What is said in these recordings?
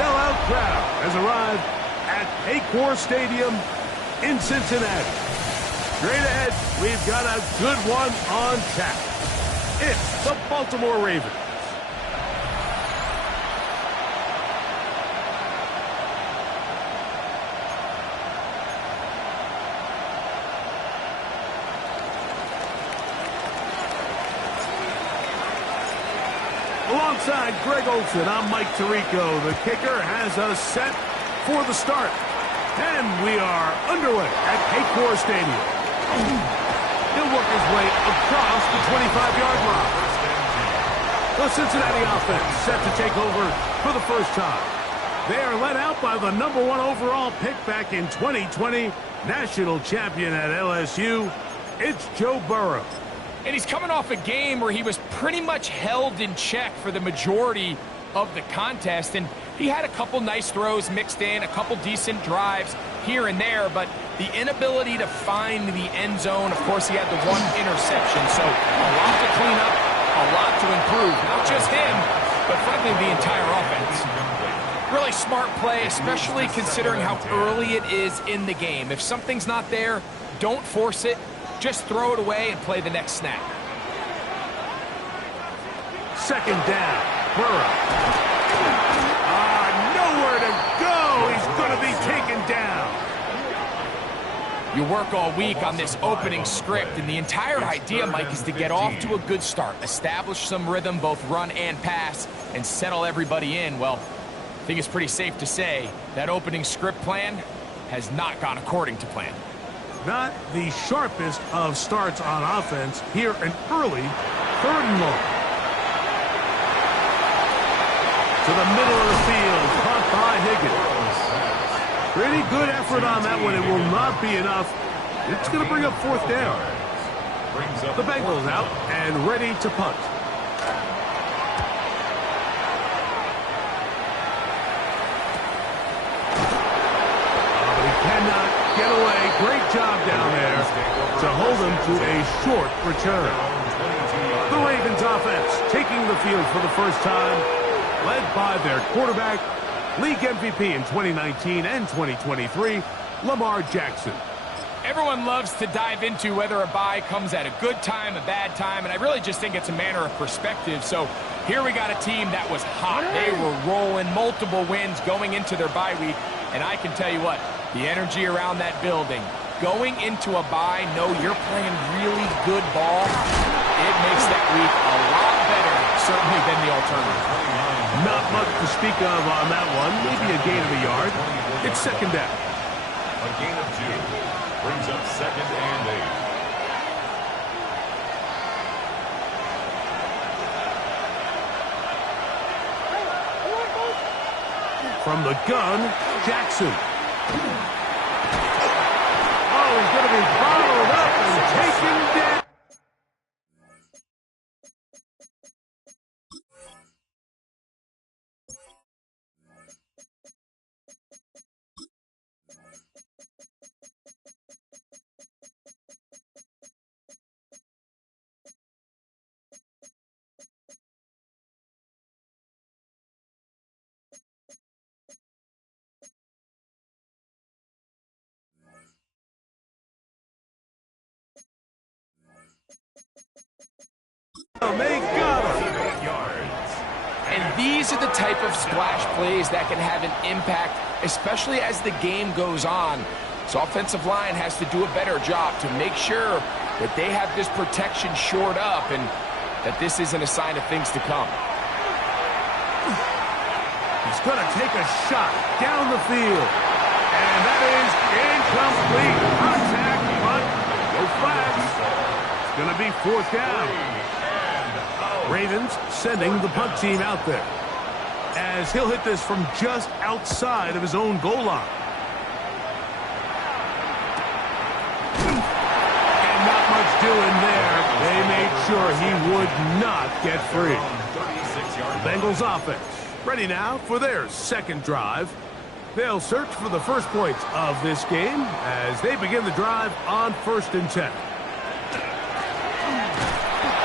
sellout crowd has arrived at Paycor Stadium in Cincinnati. Straight ahead, we've got a good one on tap. It's the Baltimore Ravens. Alongside Greg Olson, I'm Mike Tirico. The kicker has us set for the start. And we are underway at Paycor Stadium. He'll work his way across the 25-yard line. The Cincinnati offense set to take over for the first time. They are led out by the #1 overall pick back in 2020, national champion at LSU. It's Joe Burrow. And he's coming off a game where he was pretty much held in check for the majority of the contest. And he had a couple nice throws mixed in, a couple decent drives here and there. But the inability to find the end zone, of course, he had the one interception. So a lot to clean up, a lot to improve. Not just him, but frankly the entire offense. Really smart play, especially considering how early it is in the game. If something's not there, don't force it. Just throw it away and play the next snap. Second down, Burrow. Nowhere to go. He's going to be taken down. You work all week on this opening script, and the entire idea, Mike, is to get off to a good start, establish some rhythm, both run and pass, and settle everybody in. Well, I think it's pretty safe to say that opening script plan has not gone according to plan. Not the sharpest of starts on offense here an early 3rd and long. To the middle of the field, caught by Higgins. Pretty good effort on that one. It will not be enough. It's going to bring up 4th down. The Bengals out and ready to punt. But he cannot get away. Great job down there to hold him to a short return. The Ravens offense taking the field for the first time, led by their quarterback, league MVP in 2019 and 2023, Lamar Jackson. Everyone loves to dive into whether a bye comes at a good time, a bad time, and I really just think it's a matter of perspective. So here we got a team that was hot. They were rolling, multiple wins going into their bye week, and I can tell you what, the energy around that building, going into a bye, know you're playing really good ball, it makes that week a lot better, certainly, than the alternative. Not much to speak of on that one. Maybe a gain of a yard. It's second down. A gain of 2 brings up 2nd and 8. From the gun, Jackson. Oh, he's going to be followed up and taken down. They got him. 8 yards. And these are the type of splash plays that can have an impact, especially as the game goes on. So offensive line has to do a better job to make sure that they have this protection shored up and that this isn't a sign of things to come. He's going to take a shot down the field. And that is incomplete. Contact, but no flags. It's going to be 4th down. Ravens sending the punt team out there, as he'll hit this from just outside of his own goal line. And not much doing there. They made sure he would not get free. The Bengals offense ready now for their second drive. They'll search for the first points of this game as they begin the drive on 1st and 10.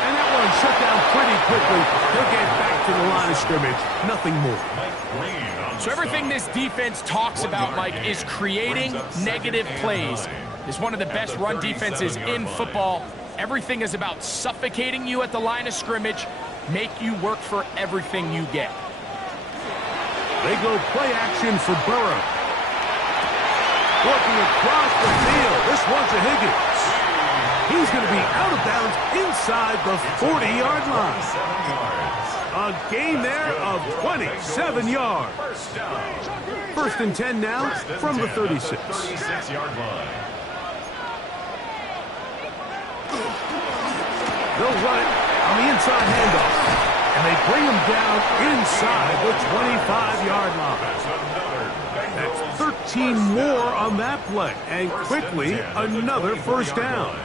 And that one shut down pretty quickly. He'll get back to the line of scrimmage. Nothing more. So everything this defense talks about, Mike, is creating negative plays. It's one of the best run defenses in football. Everything is about suffocating you at the line of scrimmage, make you work for everything you get. They go play action for Burrow. Working across the field. This one's a Higgins. He's going to be out of bounds inside the 40-yard line. A gain there of 27 yards. First and 10 now from the 36. 36-yard line. They'll run it on the inside handoff. And they bring him down inside the 25-yard line. That's 13 more on that play. And quickly, another first down.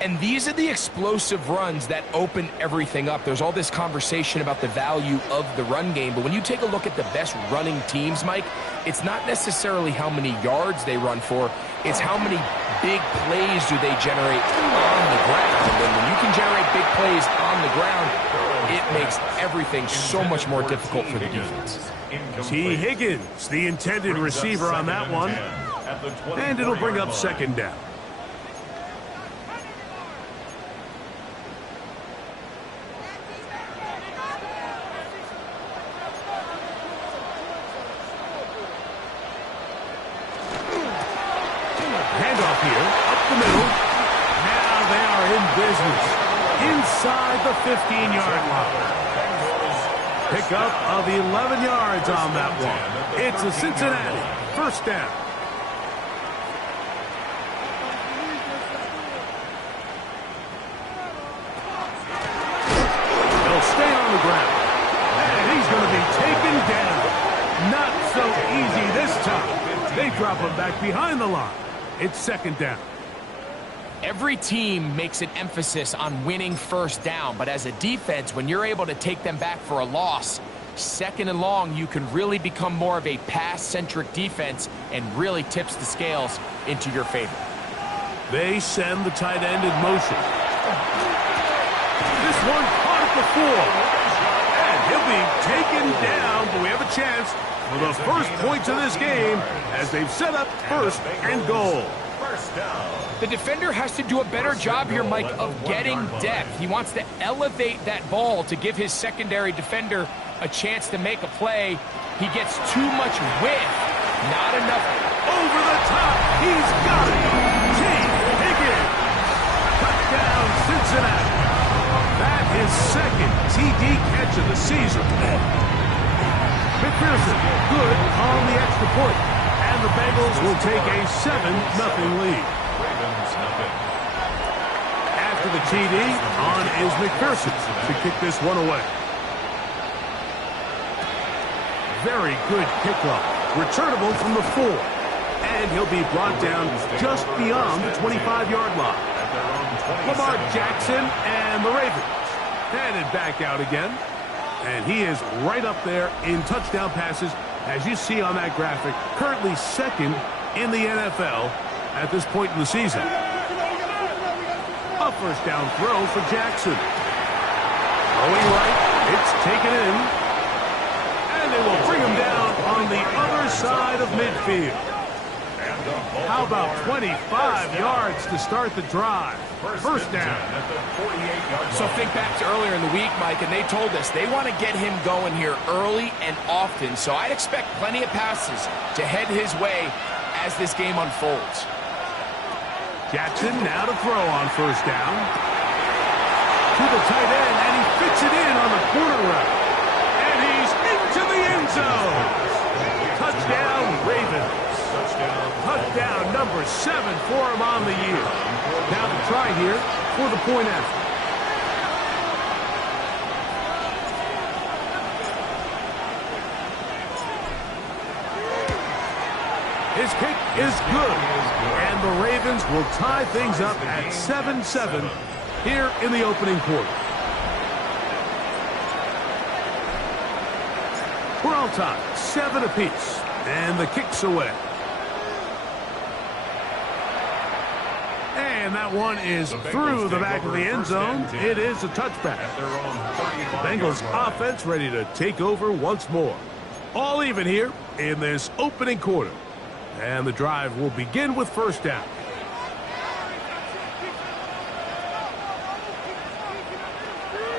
And these are the explosive runs that open everything up. There's all this conversation about the value of the run game, but when you take a look at the best running teams, Mike, it's not necessarily how many yards they run for, it's how many big plays do they generate on the ground. And when you can generate big plays on the ground, it makes everything so much more difficult for the defense. T. Higgins, the intended receiver on that one, and it'll bring up second down. Handoff here, up the middle. Now they are in business. Inside the 15-yard line. Pickup of 11 yards on that one. It's a Cincinnati first down. They'll stay on the ground. And he's going to be taken down. Not so easy this time. They drop him back behind the line. It's second down. Every team makes an emphasis on winning first down, but as a defense, when you're able to take them back for a loss, second and long, you can really become more of a pass-centric defense and really tips the scales into your favor. They send the tight end in motion. This one caught at the 4. And he'll be taken down, but we have a chance for the first points of this game as they've set up first and goal. First down. The defender has to do a better job here, Mike, of getting depth. He wants to elevate that ball to give his secondary defender a chance to make a play. He gets too much width, not enough. Over the top, he's got it. T. Higgins, touchdown Cincinnati. That is second TD catch of the season. McPherson, good on the extra point. And the Bengals will take a 7-0 lead. After the TD, on is McPherson to kick this one away. Very good kickoff. Returnable from the 4. And he'll be brought down just beyond the 25-yard line. Lamar Jackson and the Ravens. Headed back out again. And he is right up there in touchdown passes, as you see on that graphic. Currently second in the NFL at this point in the season. A first down throw for Jackson. Going right, it's taken in. And they will bring him down on the other side of midfield. How about 25 yards to start the drive? First down. So think back to earlier in the week, Mike, and they told us they want to get him going here early and often. So I'd expect plenty of passes to head his way as this game unfolds. Jackson now to throw on first down. To the tight end, and he fits it in on the corner route. And he's into the end zone. Touchdown, Ravens. Touchdown number 7 for him on the year. Now to try here for the point after. His kick is good. And the Ravens will tie things up at 7-7 here in the opening quarter. We're all tied, 7 apiece. And the kick's away. And And that one is through the back of the end zone. It is a touchback. Bengals offense ready to take over once more. All even here in this opening quarter. And the drive will begin with first down.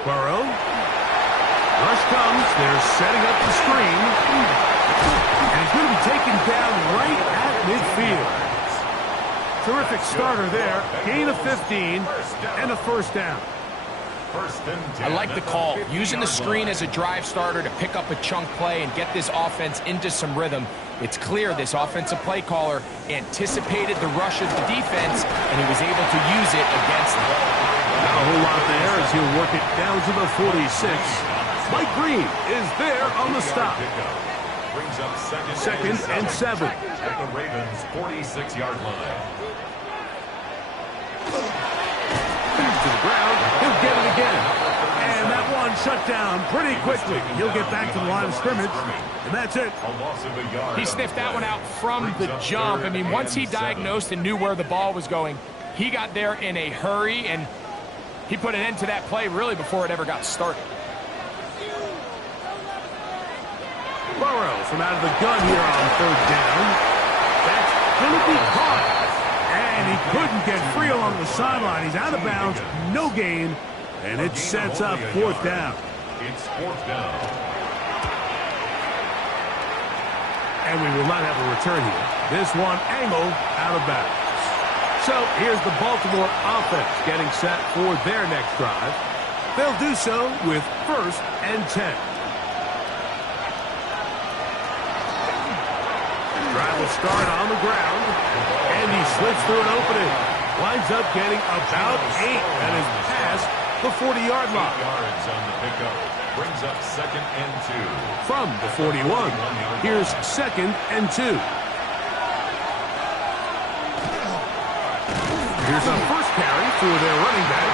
Burrow. Rush comes. They're setting up the screen. And he's going to be taken down right at midfield. Terrific starter there. Gain of 15 and a first down. I like the call. Using the screen as a drive starter to pick up a chunk play and get this offense into some rhythm. It's clear this offensive play caller anticipated the rush of the defense, and he was able to use it against them. Not a whole lot there as he'll work it down to the 46. Mike Green is there on the stop. Brings up second and 7. At the Ravens' 46-yard line. Back to the ground. He'll get it again. And that one shut down pretty quickly. He'll get back to the line of scrimmage. And that's it. He sniffed that one out from the jump. I mean, once he diagnosed and knew where the ball was going, he got there in a hurry, and he put an end to that play really before it ever got started. Burrow from out of the gun here on third down. That's going to be caught. And he couldn't get free along the sideline. He's out of bounds, no gain, and it sets up fourth down. It's fourth down. And we will not have a return here. This one angled out of bounds. So here's the Baltimore offense getting set for their next drive. They'll do so with first and 10. Drive will start on the ground, and he slips through an opening. Winds up getting about 8 and is past the 40-yard line. Yards on the pickup. Brings up second and 2. From the 41, here's second and 2. Here's a first carry for their running back,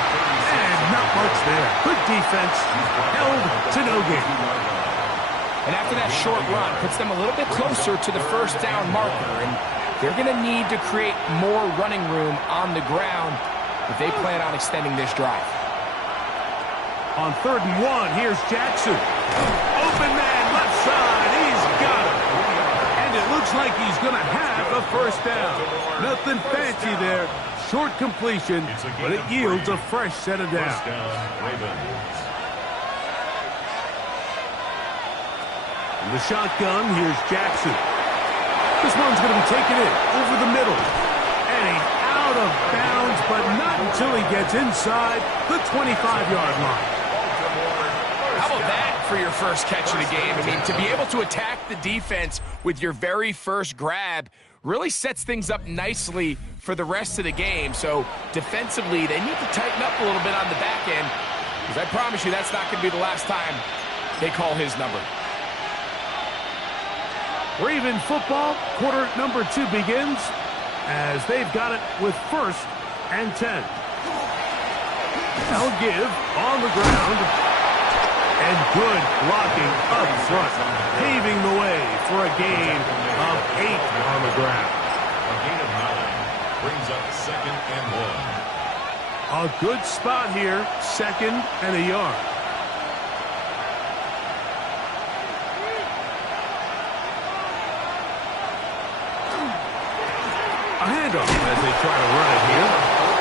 and not much there. Good defense, held to no gain. And after that short run, puts them a little bit closer to the first down marker. And they're going to need to create more running room on the ground if they plan on extending this drive. On third and 1, here's Jackson. Open man, left side. He's got it. And it looks like he's going to have a first down. Nothing fancy there. Short completion, but it yields a fresh set of downs. First down, Ravens. In the shotgun, here's Jackson. This one's going to be taken in over the middle. And he's out of bounds, but not until he gets inside the 25-yard line. How about that for your first catch of the game? I mean, to be able to attack the defense with your very first grab really sets things up nicely for the rest of the game. So defensively, they need to tighten up a little bit on the back end, because I promise you that's not going to be the last time they call his number. Raven football, quarter number 2 begins as they've got it with first and 10. They'll give on the ground, and good blocking up front, paving the way for a gain of 8 on the ground. A gain of 9 brings up second and 1. A good spot here, second and a yard. A handoff as they try to run it here.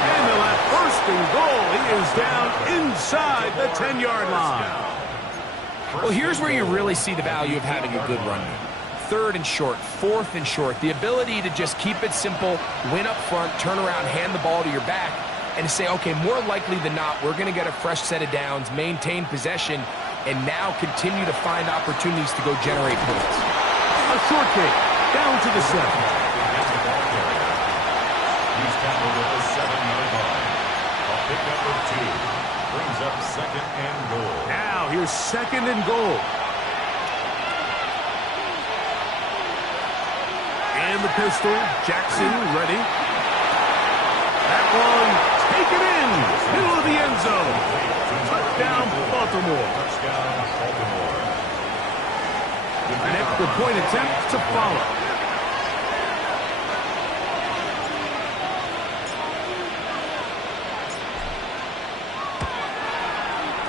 And they'll have first and goal. He is down inside the 10-yard line. Well, here's where you really see the value of having a good run game. Third and short, fourth and short. The ability to just keep it simple, win up front, turn around, hand the ball to your back, and say, okay, more likely than not, we're going to get a fresh set of downs, maintain possession, and now continue to find opportunities to go generate points. A short kick down to the 7. He's tackled at the 7-yard line. A pickup of 2. Brings up second and goal. Now here's second and goal. And the pistol, Jackson ready. That one taken in, middle of the end zone. Touchdown, Baltimore. Touchdown, Baltimore. An extra point attempt to follow.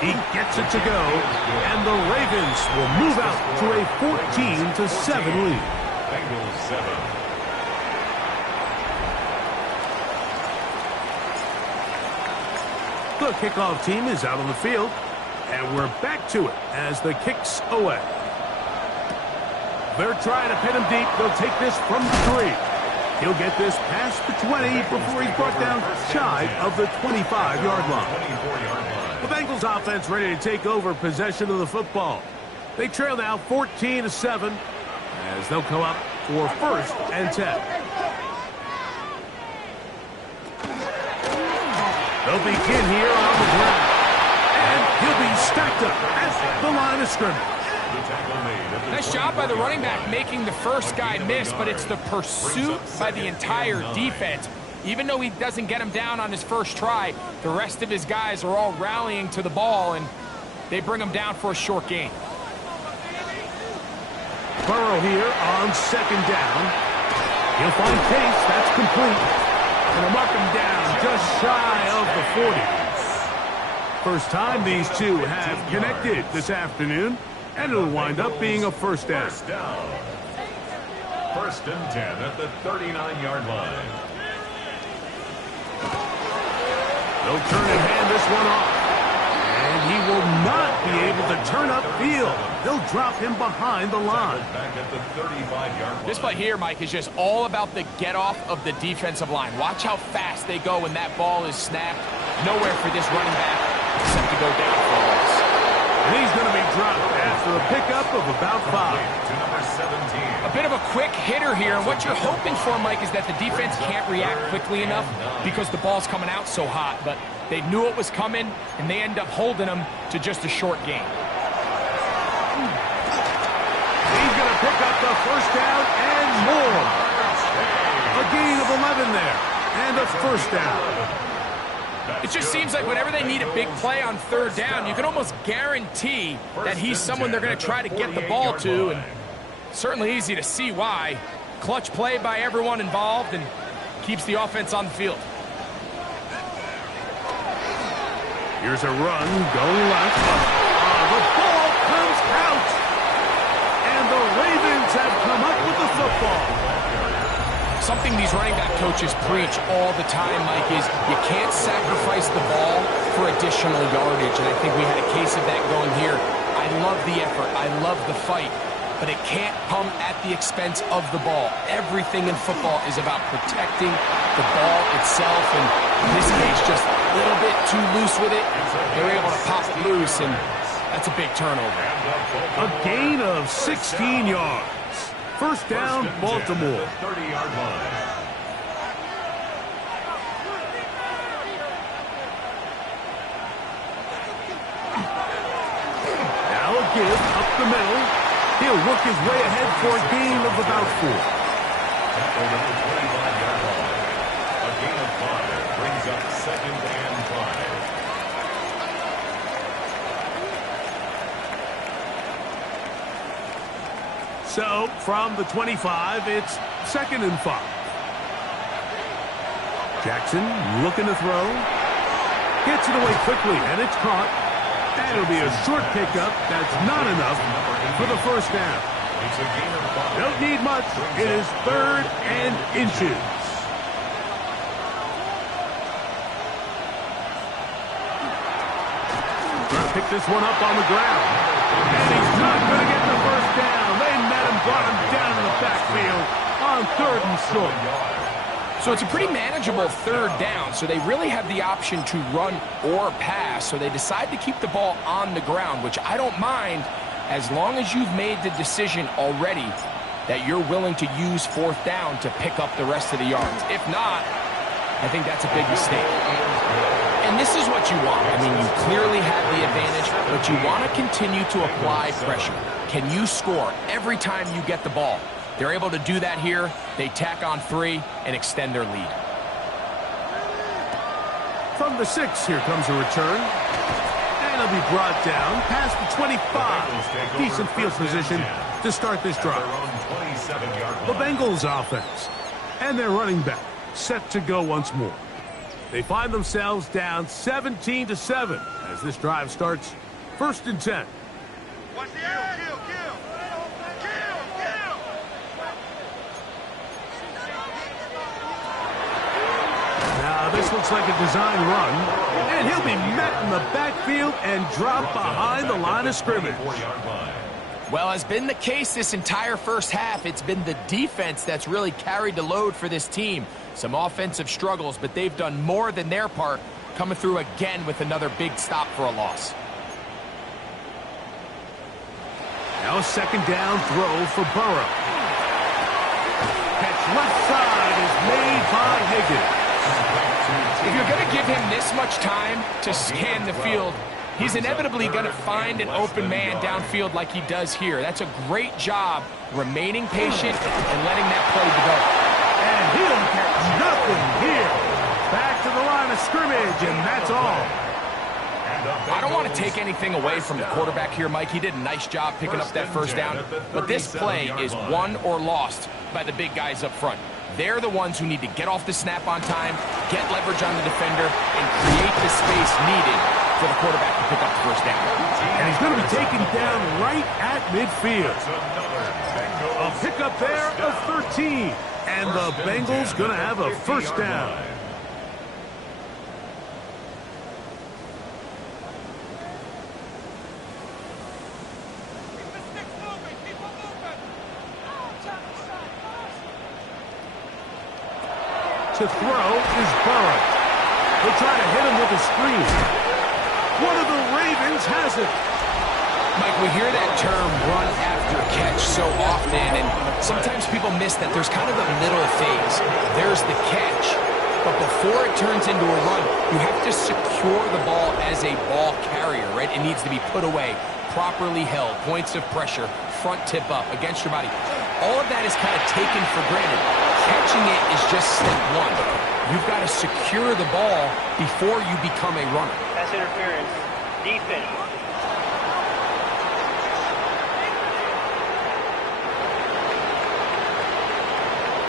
He gets it to go, and the Ravens will move out to a 14-7 lead. Bengals 7. The kickoff team is out on the field, and we're back to it as the kick's away. They're trying to pin him deep. They'll take this from 3. He'll get this past the 20 before he's brought down shy of the 25-yard line. The Bengals offense ready to take over possession of the football. They trail now 14-7 as they'll come up for 1st and 10. They'll begin here on the ground. And he'll be stacked up at the line of scrimmage. Nice job by the running back making the first guy miss, but it's the pursuit by the entire defense. Even though he doesn't get him down on his first try, the rest of his guys are all rallying to the ball, and they bring him down for a short gain. Burrow here on 2nd down. He'll find Case. That's complete. And he'll mark him down just shy of the 40. First time these two have connected this afternoon, and it'll wind up being a 1st down. 1st and 10 at the 39-yard line. They'll turn and hand this one off. And he will not be able to turn upfield. They'll drop him behind the line. Back at the 35-yard line. This play here, Mike, is just all about the get-off of the defensive line. Watch how fast they go when that ball is snapped. Nowhere for this running back except to go down for a loss. And he's going to be dropped after a pickup of about 5. To number 17. A bit of a quick hitter here, and what you're hoping for, Mike, is that the defense can't react quickly enough because the ball's coming out so hot. But they knew it was coming, and they end up holding him to just a short gain. He's going to pick up the 1st down and more. A gain of 11 there, and a 1st down. It just seems like whenever they need a big play on 3rd down, you can almost guarantee that he's someone they're going to try to get the ball to, and certainly easy to see why. Clutch play by everyone involved and keeps the offense on the field. Here's a run going left. The ball comes out, and the Ravens have come up with the football. Something these running back coaches preach all the time, Mike, is you can't sacrifice the ball for additional yardage, and I think we had a case of that going here. I love the effort. I love the fight, but it can't come at the expense of the ball. Everything in football is about protecting the ball itself, and in this case, just a little bit too loose with it. They're able to pop it loose, and that's a big turnover. A gain of 16 yards. 1st down, Baltimore. 30-yard line. Now a give up the middle. He'll work his way ahead for a gain of about 4. Over the 25-yard line. A gain of 5 brings up 2nd and 5. So, from the 25, it's 2nd and 5. Jackson looking to throw. Gets it away quickly, and it's caught. And it'll be a short pickup. That's not enough for the 1st down. It's a gain of 5. Don't need much. It is 3rd and inches. Trying to pick this one up on the ground. And he's not going to get the 1st down. They met him, brought him down in the backfield on 3rd and short. So it's a pretty manageable 3rd down, so they really have the option to run or pass, so they decide to keep the ball on the ground, which I don't mind as long as you've made the decision already that you're willing to use 4th down to pick up the rest of the yards. If not, I think that's a big mistake. And this is what you want. I mean, you clearly have the advantage, but you want to continue to apply pressure. Can you score every time you get the ball? They're able to do that here. They tack on 3 and extend their lead. From the 6, here comes a return. And he'll be brought down past the 25. Decent field position to start this drive. The Bengals offense and their running back set to go once more. They find themselves down 17-7 as this drive starts 1st and 10. What's the kill. Now this looks like a design run, and he'll be met in the backfield and dropped behind the line of scrimmage. Well, has been the case this entire first half. It's been the defense that's really carried the load for this team. Some offensive struggles, but they've done more than their part, coming through again with another big stop for a loss. Now a 2nd down throw for Burrow. Catch left side is made by Higgins. If you're going to give him this much time to scan the field, he's inevitably going to find an open man downfield like he does here. That's a great job remaining patient and letting that play develop. And he'll catch nothing here. Back to the line of scrimmage, and that's all. I don't want to take anything away from the quarterback here, Mike. He did a nice job picking up that first down. But this play is won or lost by the big guys up front. They're the ones who need to get off the snap on time, get leverage on the defender, and create the space needed for the quarterback to pick up the first down. And he's going to be taken down right at midfield. A pickup there of 13. And the Bengals going to have a first down. To throw is Burrow. He'll try to hit him with a screen. One of the Ravens has it. Mike, we hear that term run after catch so often, and sometimes people miss that there's kind of a middle phase. There's the catch, but before it turns into a run, you have to secure the ball as a ball carrier, right? It needs to be put away, properly held, points of pressure, front tip up against your body. All of that is kind of taken for granted. Catching it is just step one. You've got to secure the ball before you become a runner. Pass interference. Defense.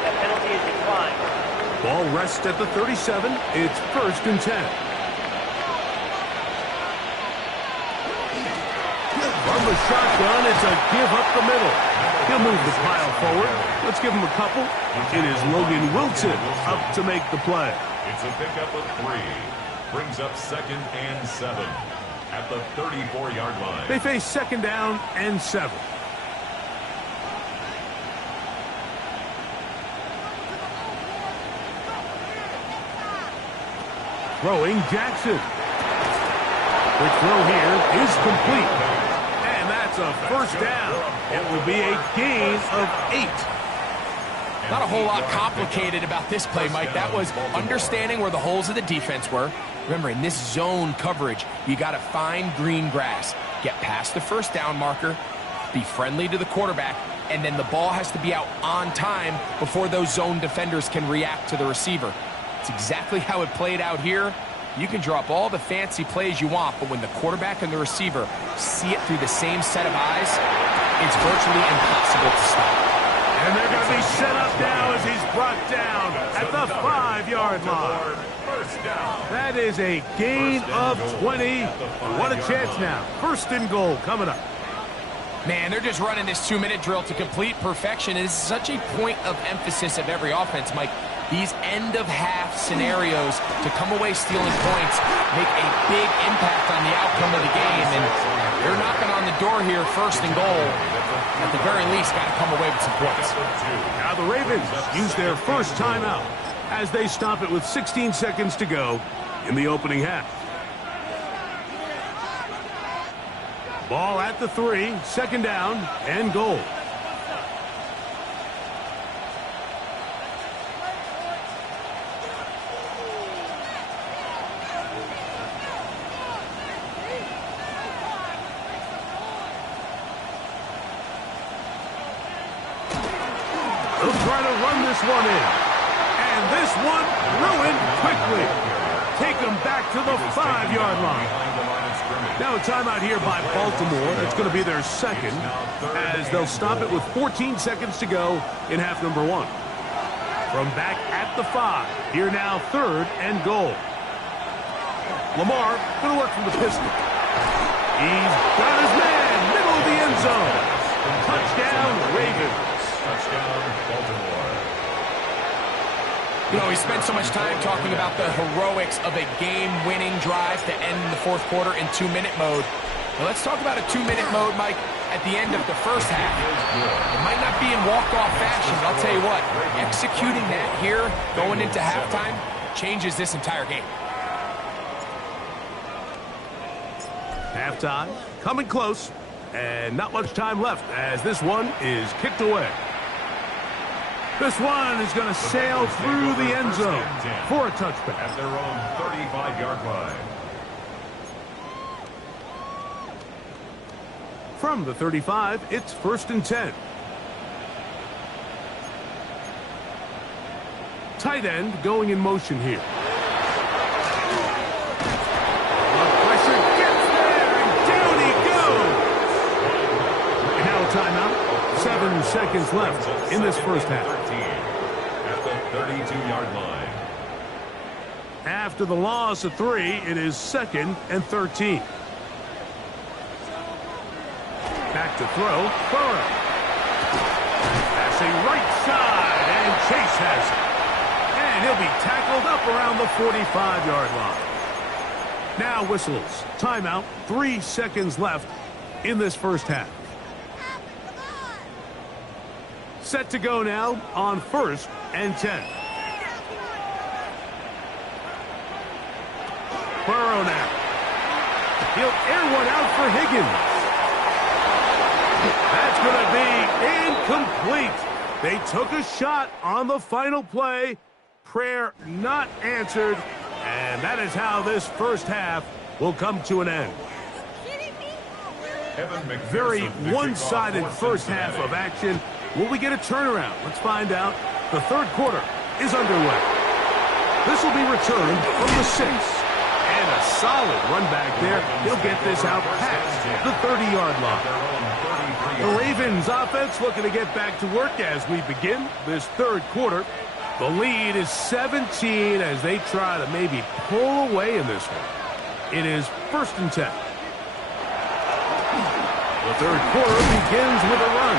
That penalty is declined. Ball rests at the 37. It's 1st and 10. From the shotgun, it's a give up the middle. He'll move the pile forward. Let's give him a couple. It is Logan Wilson up to make the play. It's a pickup of 3. Brings up 2nd and 7 at the 34-yard line. They face 2nd down and 7. Throwing Jackson. The throw here is complete. And that's a first down. It will be a gain of 8. Not a whole lot complicated about this play, Mike. That was understanding where the holes of the defense were. Remember, in this zone coverage, you got to find green grass. Get past the first down marker, be friendly to the quarterback, and then the ball has to be out on time before those zone defenders can react to the receiver. It's exactly how it played out here. You can draw up all the fancy plays you want, but when the quarterback and the receiver see it through the same set of eyes, it's virtually impossible to stop. And they're going to be set up now as he's brought down at the 5-yard line. That is a gain of 20. What a chance now. 1st and goal coming up. Man, they're just running this 2-minute drill to complete perfection. It is such a point of emphasis of every offense, Mike. These end-of-half scenarios to come away stealing points make a big impact on the outcome of the game. And they're knocking on the door here, 1st and goal. At the very least, got to come away with some points. Now the Ravens use their first timeout as they stop it with 16 seconds to go in the opening half. Ball at the 3, 2nd down and goal. They'll try to run this one in. And this one ruined quickly. Take them back to the 5-yard line. Now a timeout here by Baltimore. That's going to be their second as they'll stop it with 14 seconds to go in half number 1. From back at the 5, here now 3rd and goal. Lamar going to work from the pistol. He's got his man, middle of the end zone. Touchdown, Ravens. Touchdown, Baltimore. You know, we spent so much time talking about the heroics of a game-winning drive to end the fourth quarter in 2-minute mode. Now let's talk about a 2-minute mode, Mike, at the end of the first half. It might not be in walk-off fashion, but I'll tell you what, executing that here, going into halftime, changes this entire game. Halftime, coming close, and not much time left as this one is kicked away. This one is going to sail through the end zone for a touchback. At their own 35-yard line. From the 35, it's 1st and 10. Tight end going in motion here. Pressure gets there, and down he goes. And now a timeout. 7 seconds left in this first half. At the 32-yard line. After the loss of 3, it is 2nd and 13. Back to throw, Burrow. Passing right side, and Chase has it. And he'll be tackled up around the 45-yard line. Now whistles. Timeout, 3 seconds left in this first half. Set to go now on 1st and 10. Burrow now. He'll air one out for Higgins. That's going to be incomplete. They took a shot on the final play. Prayer not answered. And that is how this first half will come to an end. Very one-sided first half of action. Will we get a turnaround? Let's find out. The third quarter is underway. This will be returned from the 6. And a solid run back there. He'll get this out past the 30-yard line. The Ravens offense looking to get back to work as we begin this third quarter. The lead is 17 as they try to maybe pull away in this one. It is 1st and 10. The third quarter begins with a run.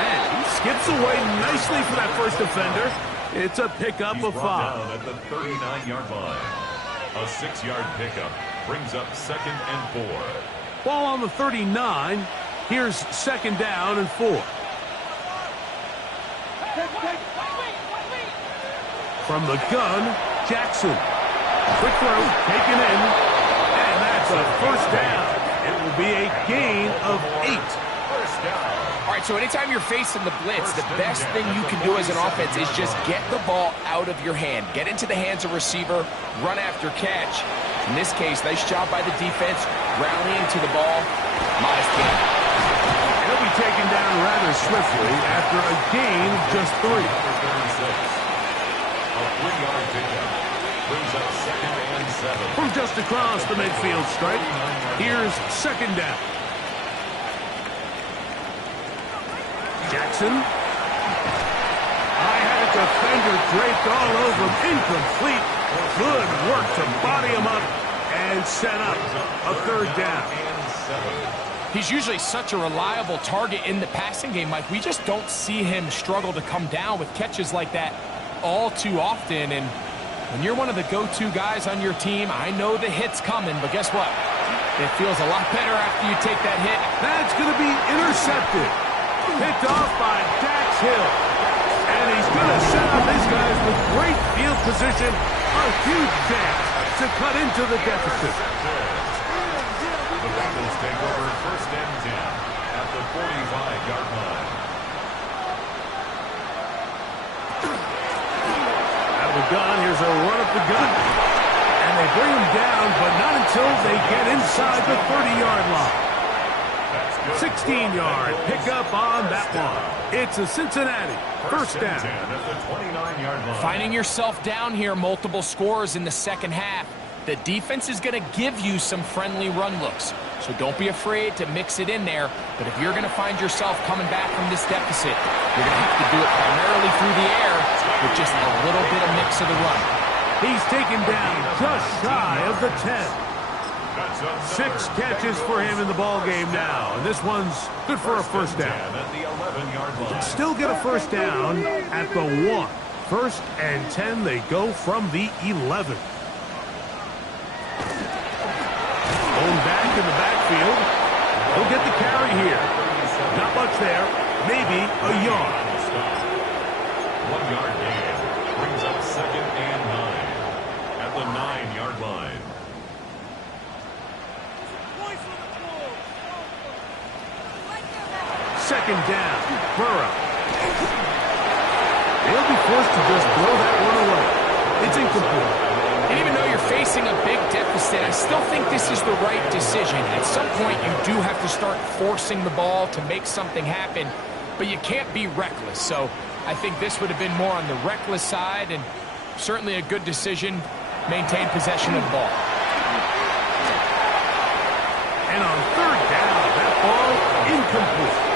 And he skips away nicely for that first defender. It's a pickup of 5. Down at the 39-yard line. A 6-yard pickup brings up 2nd and 4. Ball on the 39. Here's 2nd down and 4. From the gun, Jackson. Quick throw, taken in. And that's a first down. It will be a gain of 8. First down. All right, so anytime you're facing the blitz, the best thing you can do as an offense is just get the ball out of your hand. Get into the hands of receiver, run after catch. In this case, nice job by the defense, rallying to the ball. Modest gain. He'll be taken down rather swiftly after a gain of just 3. Number 36. A 3-yard pickup brings up 2nd and 7. From just across the midfield stripe, here's 2nd down. Jackson. I had a defender draped all over him. Incomplete. Good work to body him up and set up a 3rd down. He's usually such a reliable target in the passing game, Mike. We just don't see him struggle to come down with catches like that all too often. And when you're one of the go-to guys on your team, I know the hit's coming, but guess what? It feels a lot better after you take that hit. That's going to be intercepted. Picked off by Dax Hill. And he's going to set up his guys with great field position. A huge chance to cut into the deficit. The Bengals take over 1st and 10 at the 45-yard line. Out of the gun, here's a run up the gun. And they bring him down, but not until they get inside the 30-yard line. 16-yard pickup on that one. It's a Cincinnati first down. At the 29-yard line. Finding yourself down here, multiple scores in the second half. The defense is going to give you some friendly run looks. So don't be afraid to mix it in there. But if you're going to find yourself coming back from this deficit, you're going to have to do it primarily through the air with just a little bit of mix of the run. He's taken down just shy of the 10. 6 catches for him in the ball game now, and this one's good for a first down. At the 11-yard line. Still get a first down at the 1. First and 10, they go from the 11. Going back in the backfield. He'll get the carry here. Not much there. Maybe a yard. 1-yard gain. Brings up second and 9. At the 9-yard line. Second down. Burrow. They'll be forced to just throw that one away. It's incomplete. And even though you're facing a big deficit, I still think this is the right decision. At some point, you do have to start forcing the ball to make something happen, but you can't be reckless. So I think this would have been more on the reckless side, and certainly a good decision. Maintain possession of the ball. And on third down, that ball incomplete.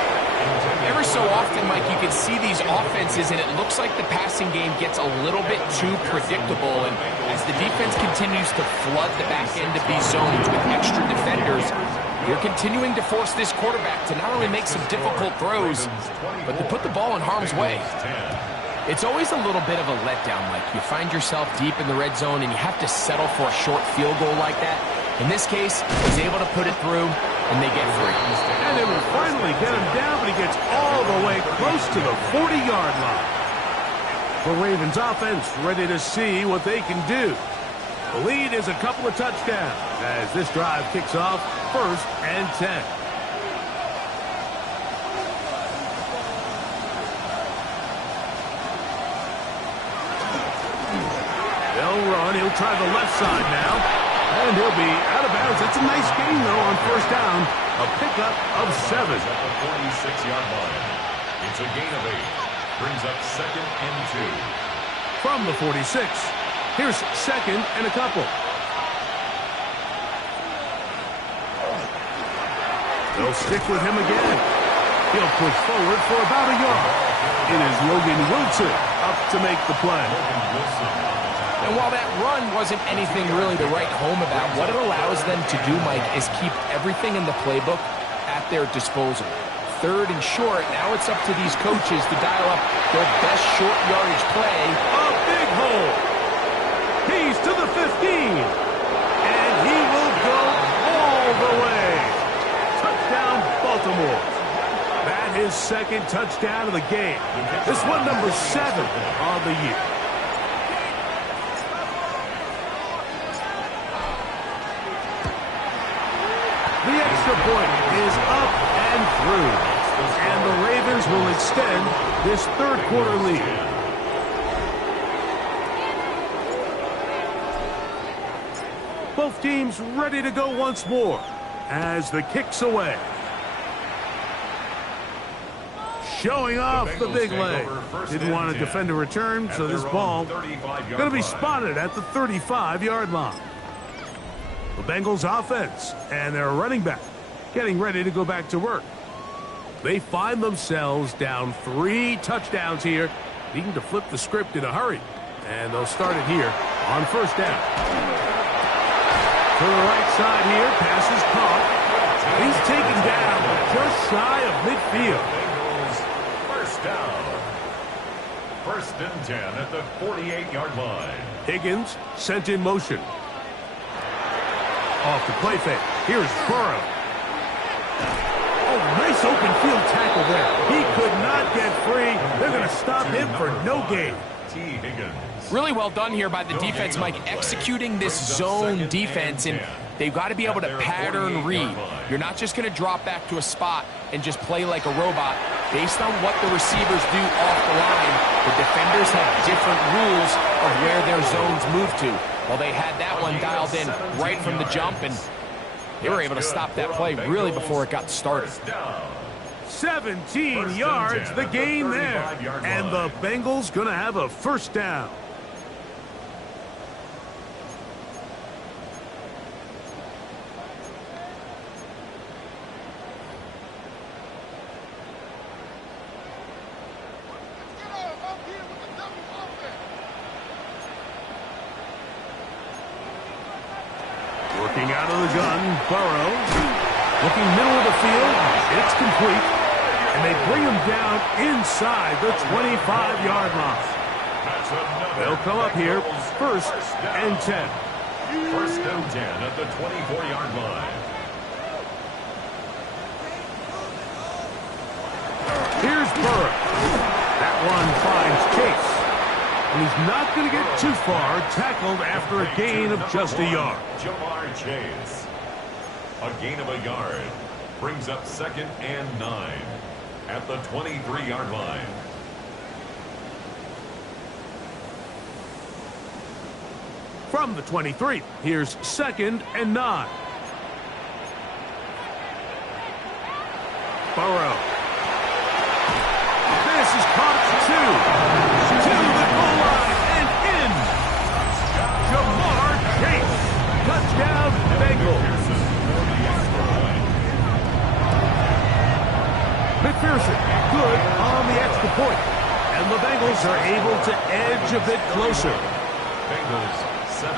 Every so often, Mike, you can see these offenses, and it looks like the passing game gets a little bit too predictable. And as the defense continues to flood the back end of these zones with extra defenders, you're continuing to force this quarterback to not only make some difficult throws, but to put the ball in harm's way. It's always a little bit of a letdown, Mike. You find yourself deep in the red zone, and you have to settle for a short field goal like that. In this case, he's able to put it through, and they get free. And they will finally get him down, but he gets all the way close to the 40-yard line. The Ravens offense ready to see what they can do. The lead is a couple of touchdowns as this drive kicks off first and 10. They'll run. He'll try the left side now. And he'll be out of bounds. It's a nice gain, though, on first down. A pickup of 7. At the 46-yard line. It's a gain of 8. Brings up second and 2. From the 46. Here's second and a couple. They'll stick with him again. He'll push forward for about a yard. It is Logan Wilson up to make the play. And while that run wasn't anything really to write home about, what it allows them to do, Mike, is keep everything in the playbook at their disposal. Third and short, now it's up to these coaches to dial up their best short yardage play. A big hole. He's to the 15. And he will go all the way. Touchdown, Baltimore. That is second touchdown of the game. This one number 7 on the year. The extra point is up and through. And the Ravens will extend this third quarter lead. Both teams ready to go once more as the kick's away. Showing off the big leg. Didn't want to defend a return, so this ball going to be spotted at the 35-yard line. The Bengals offense and their running back getting ready to go back to work. They find themselves down 3 touchdowns here, needing to flip the script in a hurry. And they'll start it here on first down. To the right side here, pass is caught. He's taken down just shy of midfield. First down. First and 10 at the 48-yard line. Higgins sent in motion. Off the play fake. Here's Burrow. Oh, nice open field tackle there. He could not get free. They're going to stop him for no gain. Really well done here by the defense, Mike, executing this zone defense, and they've got to be able to pattern read. You're not just going to drop back to a spot and just play like a robot. Based on what the receivers do off the line, the defenders have different rules of where their zones move to. Well, they had that one dialed in right from the jump, and they were able to stop that play really before it got started. 17 yards, the gain there. And the Bengals going to have a first down. Working out of the gun, Burrow. Looking middle of the field. It's complete. And they bring him down inside the 25-yard line. They'll come up here, first and 10. First and 10 at the 24-yard line. Here's Burrow. That one finds Chase. And he's not going to get too far, tackled after a gain of just a yard. Jamar Chase. A gain of a yard brings up second and 9 at the 23-yard line. From the 23, here's second and 9. Burrow. This is caught to the goal line and in. Jamar Chase. Touchdown, Bengals. McPherson, good on the extra point. And the Bengals are able to edge a bit closer. Bengals 17.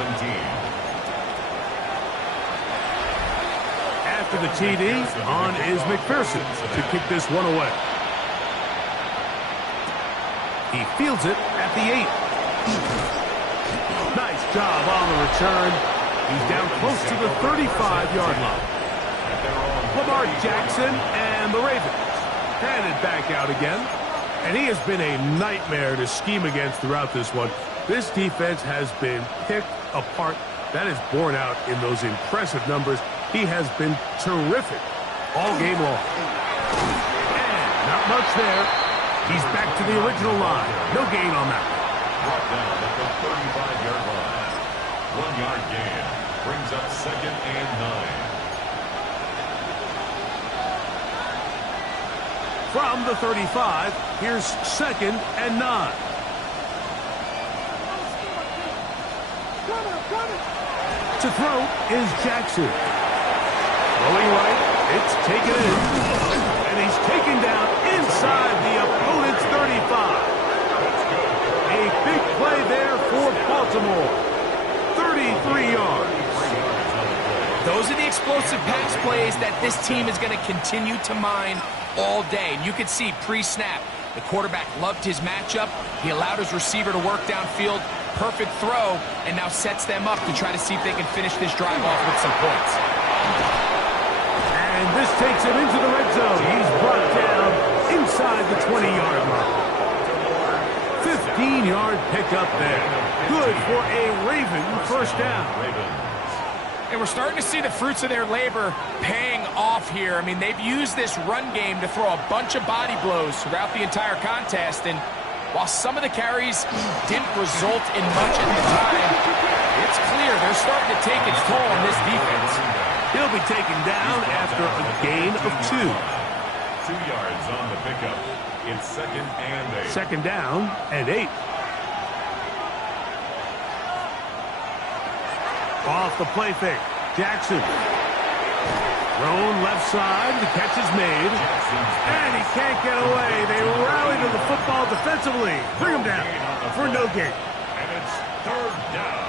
After the TD, on is McPherson to kick this one away. He fields it at the 8. Nice job on the return. He's down close to the 35-yard line. Lamar Jackson and the Ravens handed back out again. And he has been a nightmare to scheme against throughout this one. This defense has been picked apart. That is borne out in those impressive numbers. He has been terrific all game long. And not much there. He's back to the original line. No gain on that. Brought down at the 35-yard line. 1-yard gain brings up second and 9. From the 35, here's second and 9. To throw is Jackson. Throwing right, it's taken in. And he's taken down inside the opponent's 35. A big play there for Baltimore. 33 yards. Those are the explosive pass plays that this team is going to continue to mine all day. And you could see pre-snap, the quarterback loved his matchup. He allowed his receiver to work downfield. Perfect throw, and now sets them up to try to see if they can finish this drive off with some points. And this takes him into the red zone. He's brought down inside the 20-yard line. 15-yard pickup there. Good for a Raven first down. And we're starting to see the fruits of their labor paying off here. I mean, they've used this run game to throw a bunch of body blows throughout the entire contest, and while some of the carries didn't result in much at the time, it's clear they're starting to take its toll on this defense. He'll be taken down after a gain of 2. 2 yards on the pickup. It's second and 8. Second down and 8. Off the play fake. Jackson. Thrown left side. The catch is made. And he can't get away. They rally to the football defensively. Bring him down for no gain. And it's third down.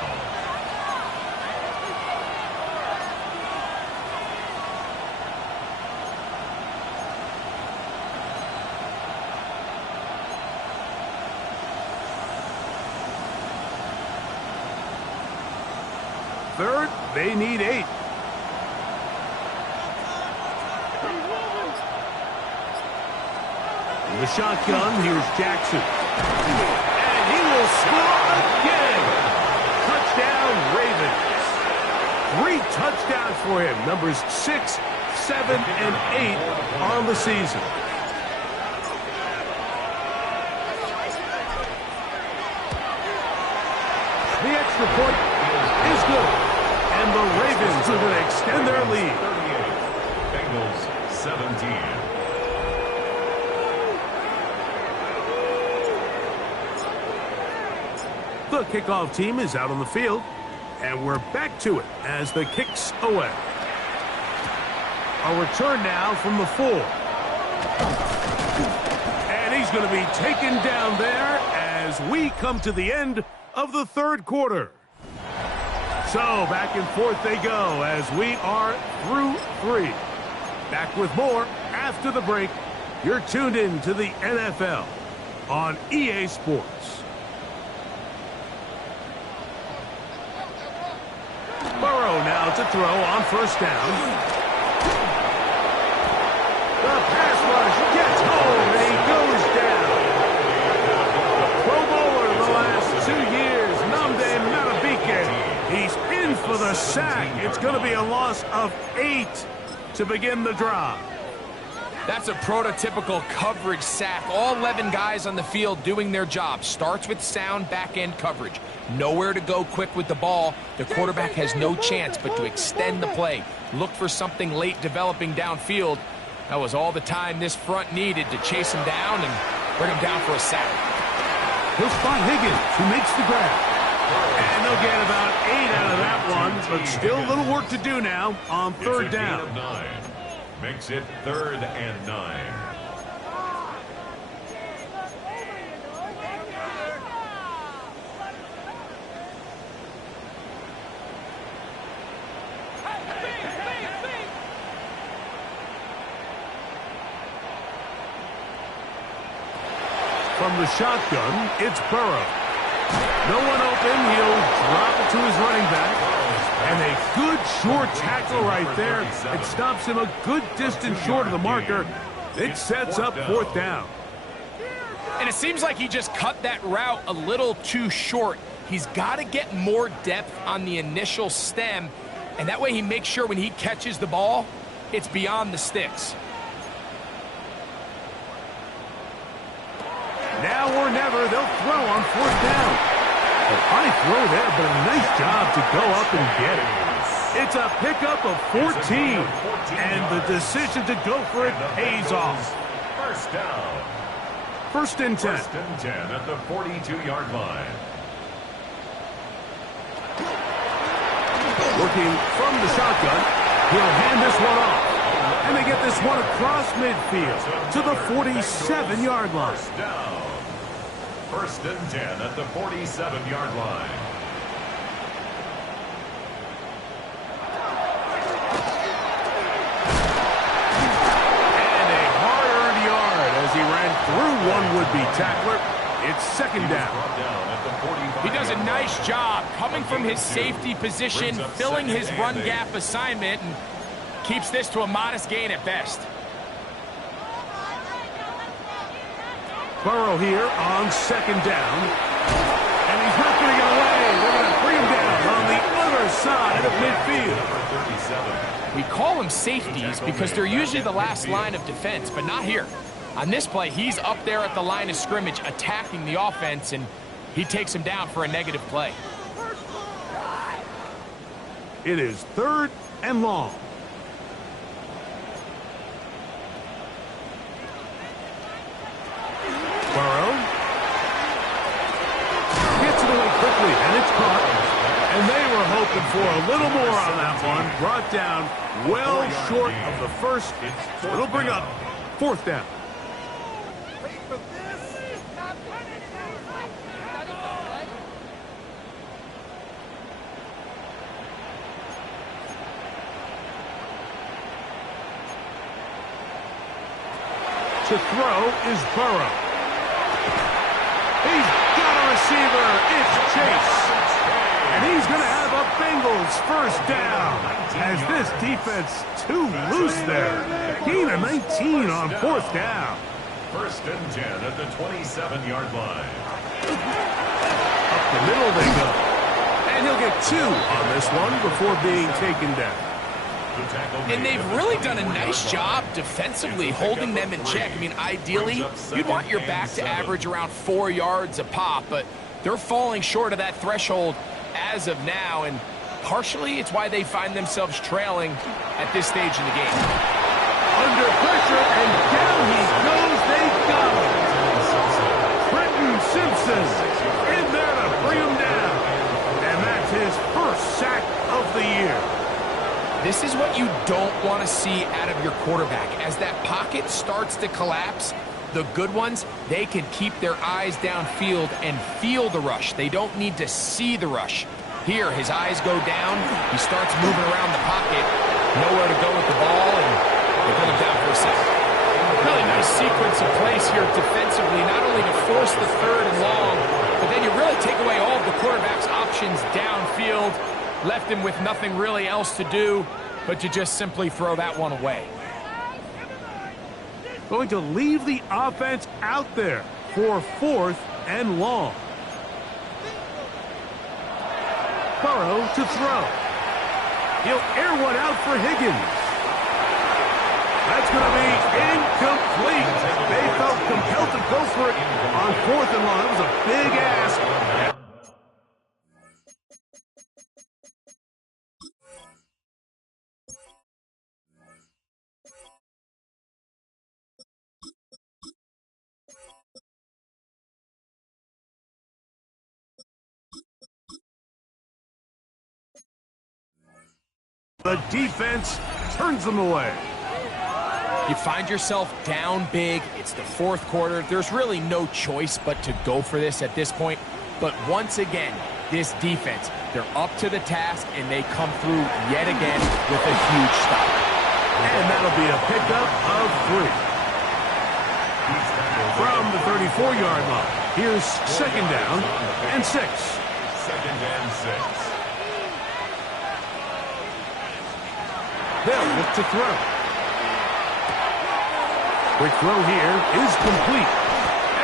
Third, they need 8. In the shotgun, here's Jackson. And he will score again. Touchdown, Ravens. 3 touchdowns for him. Numbers 6, 7, and 8 on the season. The extra point is good. And the Ravens are going to extend their lead. 38. Bengals 17. The kickoff team is out on the field, and we're back to it as the kick's away. A return now from the 4. And he's going to be taken down there as we come to the end of the third quarter. So back and forth they go as we are through 3. Back with more after the break. You're tuned in to the NFL on EA Sports. Burrow now to throw on first down. The pass rush gets home and he goes down. Pro Bowler the last 2 years, Nnamdi Madubuike. He's in for the sack. It's going to be a loss of 8 to begin the drive. That's a prototypical coverage sack. All 11 guys on the field doing their job. Starts with sound back-end coverage. Nowhere to go quick with the ball. The quarterback has no chance but to extend the play. Look for something late developing downfield. That was all the time this front needed to chase him down and bring him down for a sack. He'll spot Higgins, who makes the grab. And they'll get about 8 out of that one, but still a little work to do now on third down. Makes it 3rd and 9. From the shotgun, it's Burrow. No one open, he'll drop it to his running back. And a good short tackle right there. It stops him a good distance short of the marker. It sets up 4th down. And it seems like he just cut that route a little too short. He's got to get more depth on the initial stem, and that way he makes sure when he catches the ball, it's beyond the sticks. Now or never, they'll throw on 4th down. A high throw there, but a nice job to go up and get it. It's a pickup of 14, and the decision to go for it pays off. First down. 1st and 10. 1st and 10 at the 42-yard line. Working from the shotgun, he'll hand this one off. And they get this one across midfield to the 47-yard line. First down. 1st and 10 at the 47-yard line. And a hard-earned yard as he ran through one would-be tackler. It's 2nd down. He does a nice job coming from his safety position, filling his run gap assignment, and keeps this to a modest gain at best. Burrow here on 2nd down. And he's not going to get away. They're going to bring him down on the other side of midfield. We call them safeties because they're usually the last line of defense, but not here. On this play, he's up there at the line of scrimmage attacking the offense, and he takes him down for a negative play. It is 3rd and long. Burrow gets it away quickly, and it's caught. And they were hoping for a little more on that one. Brought down well short of the first. It'll bring up 4th down. To throw is Burrow. He's got a receiver. It's Chase. And he's going to have a Bengals 1st down as this defense too loose there. Gain of 19 on 4th down. 1st and 10 at the 27-yard line. Up the middle they go. And he'll get 2 on this one before being taken down. And they've really done a nice job defensively holding them in check. I mean, ideally, you'd want your back to average around 4 yards a pop, but they're falling short of that threshold as of now, and partially it's why they find themselves trailing at this stage in the game. Under pressure, and down he goes. They got him. Brenton Simpson in there to bring him down. And that's his 1st sack of the year. This is what you don't want to see out of your quarterback. As that pocket starts to collapse, the good ones, they can keep their eyes downfield and feel the rush. They don't need to see the rush. Here, his eyes go down. He starts moving around the pocket. Nowhere to go with the ball, and they put him down for a second. Really nice sequence of plays here defensively, not only to force the third and long, but then you really take away all of the quarterback's options downfield, left him with nothing really else to do but to just simply throw that one away. Going to leave the offense out there for 4th and long. Burrow to throw. He'll air one out for Higgins. That's going to be incomplete. They felt compelled to go for it on 4th and long. That was a big ask. The defense turns them away. You find yourself down big. It's the 4th quarter. There's really no choice but to go for this at this point. But once again, this defense, they're up to the task, and they come through yet again with a huge stop. And that'll be a pickup of 3. From the 34-yard line, here's 2nd down and 6. 2nd and 6. They'll look to throw. Quick throw here is complete.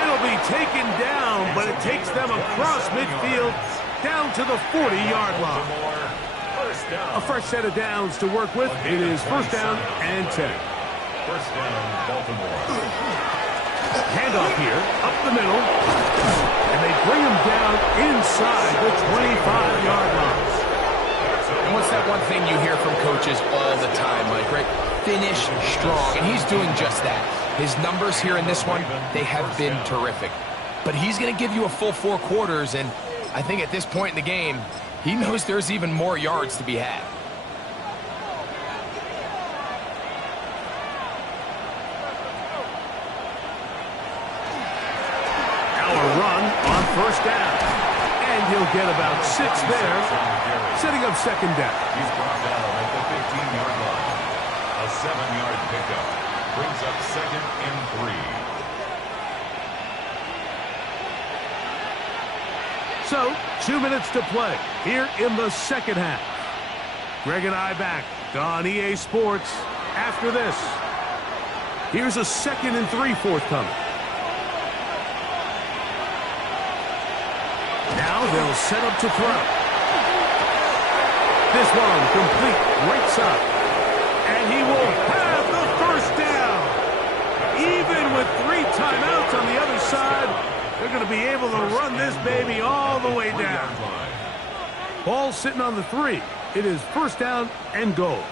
It'll be taken down, but it takes them across midfield down to the 40-yard line. A fresh set of downs to work with. It is 1st down and 10. 1st down, Baltimore. Handoff here, up the middle. And they bring him down inside the 25-yard line. And what's that one thing you hear from coaches all the time, Mike, right? Finish strong, and he's doing just that. His numbers here in this one, they have been terrific. But he's going to give you a full 4 quarters, and I think at this point in the game, he knows there's even more yards to be had. Now a run on 1st down. And he'll get about 6 there, setting up 2nd down. He's brought down at the 15-yard line. A 7-yard pickup brings up 2nd and 3. So, 2 minutes to play here in the 2nd half. Greg and I back on EA Sports after this. Here's a 2nd and 3 forthcoming. Now they'll set up to throw. This one complete, right side. And he will have the 1st down. Even with 3 timeouts on the other side, they're going to be able to run this baby all the way down. Ball sitting on the 3. It is 1st down and goal.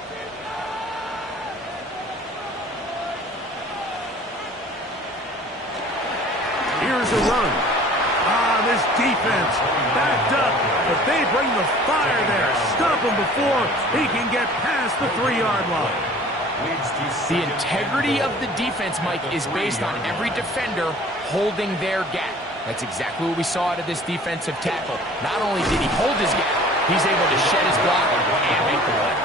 Here's a run. This defense backed up, but they bring the fire there. Stop him before he can get past the 3-yard line. The integrity of the defense, Mike, is based on every defender holding their gap. That's exactly what we saw out of this defensive tackle. Not only did he hold his gap, he's able to shed his block and make the play.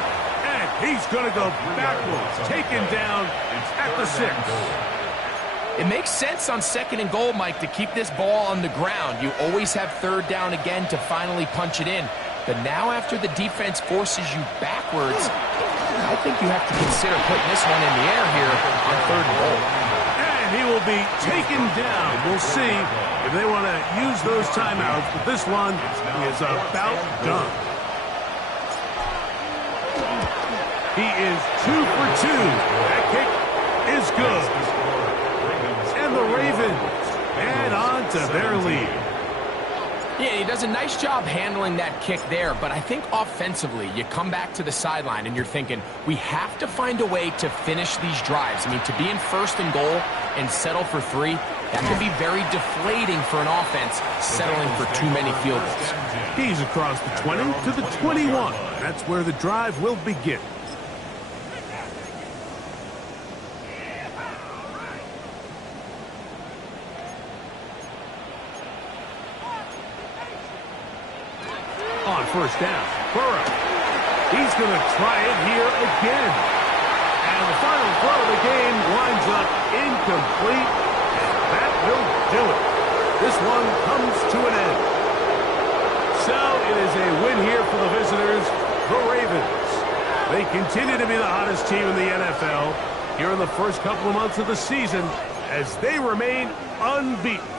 And he's going to go backwards, taken down at the 6. It makes sense on 2nd and goal, Mike, to keep this ball on the ground. You always have 3rd down again to finally punch it in. But now after the defense forces you backwards, I think you have to consider putting this one in the air here on 3rd and goal. And he will be taken down. We'll see if they want to use those timeouts, but this one is about done. He is 2 for 2. That kick is good. And the Ravens add on to their lead. Yeah, he does a nice job handling that kick there, but I think offensively, you come back to the sideline and you're thinking, we have to find a way to finish these drives. I mean, to be in 1st and goal and settle for 3, that can be very deflating for an offense settling for too many field goals. He's across the 20 to the 21. That's where the drive will begin. first down. Burrow. He's going to try it here again. And the final throw of the game winds up incomplete. And that will do it. This one comes to an end. So it is a win here for the visitors, the Ravens. They continue to be the hottest team in the NFL here in the first couple of months of the season as they remain unbeaten.